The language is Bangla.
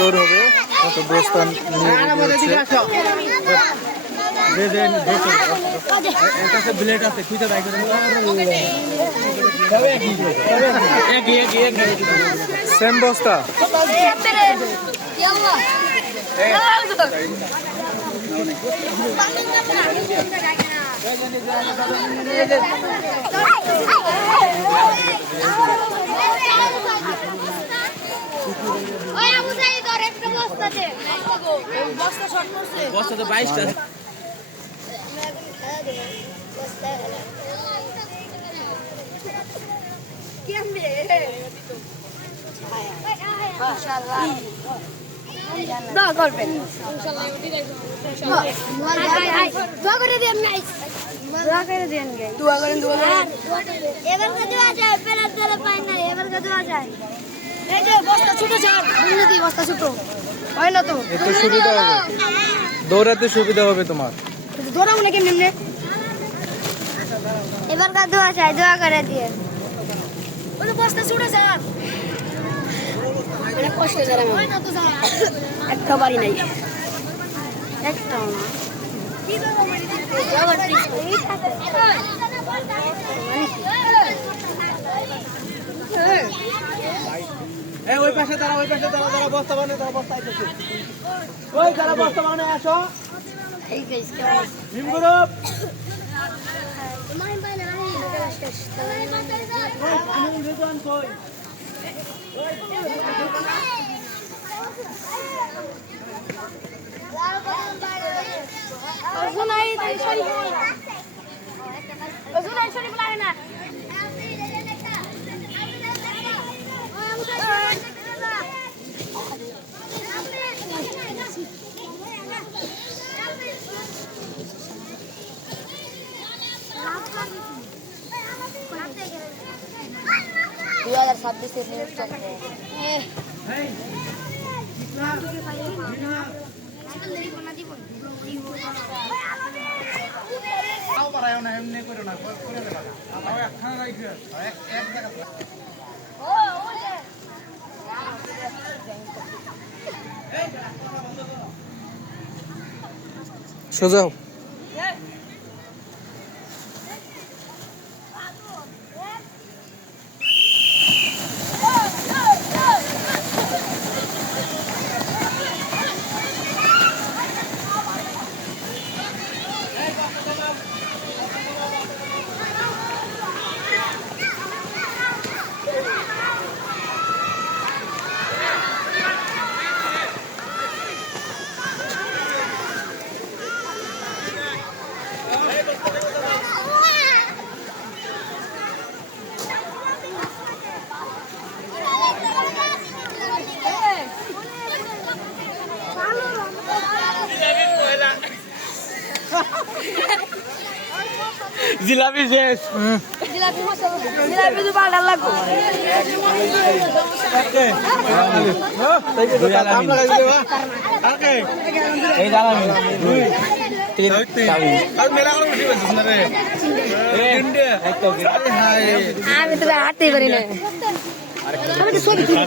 দৌড় হবে, কত বস্তা নিয়ে রেডি হচ্ছে। ব্লেড আছে খুঁজে বাই করে সেম বস্তা। বস্তা তো 22টা। দোয়া করবেন, দোয়া করে দেন গাইস, দোয়া করে দেন গাইস, দোয়া করেন, দোয়া করেন। এবার কে দোয়া যায়, পেরাত ধরে পাই না, এবার কে দোয়া যায়। এই যে বস্তা ছোট ছাড়, বুঝলি বস্তা ছোট হয় না তো, এতে সুবিধা হবে, দৌড়াতে সুবিধা হবে তোমার। দৌড়াবো না কেমনে? এবার কে দোয়া চাই, দোয়া করে দিয়ে। ওই তো বস্তা ছোট ছাড়, এটা কষ্ট ছাড়া হয় না তো, ছাড় একটা বাড়ি নাই, একটাও না। ওই পাশে তারা, ওই পাশে তারা, তারা বস্তা বানায়, তারা বস্তা আইতেছে। ওই যারা বস্তা বানায় আসো। এই গাইস কেমন হিম গ্রুপ। আমি রিজন কই। সোজাও জিলাপি শেষ। জিলাপি তো পাল্টা লাগবো। এই দাঁড়াবি 2 3 আর মেলা করে বসে বসিস না রে। আমি তো হাঁটতেই পারি না, আমি তো ছবি তুলি।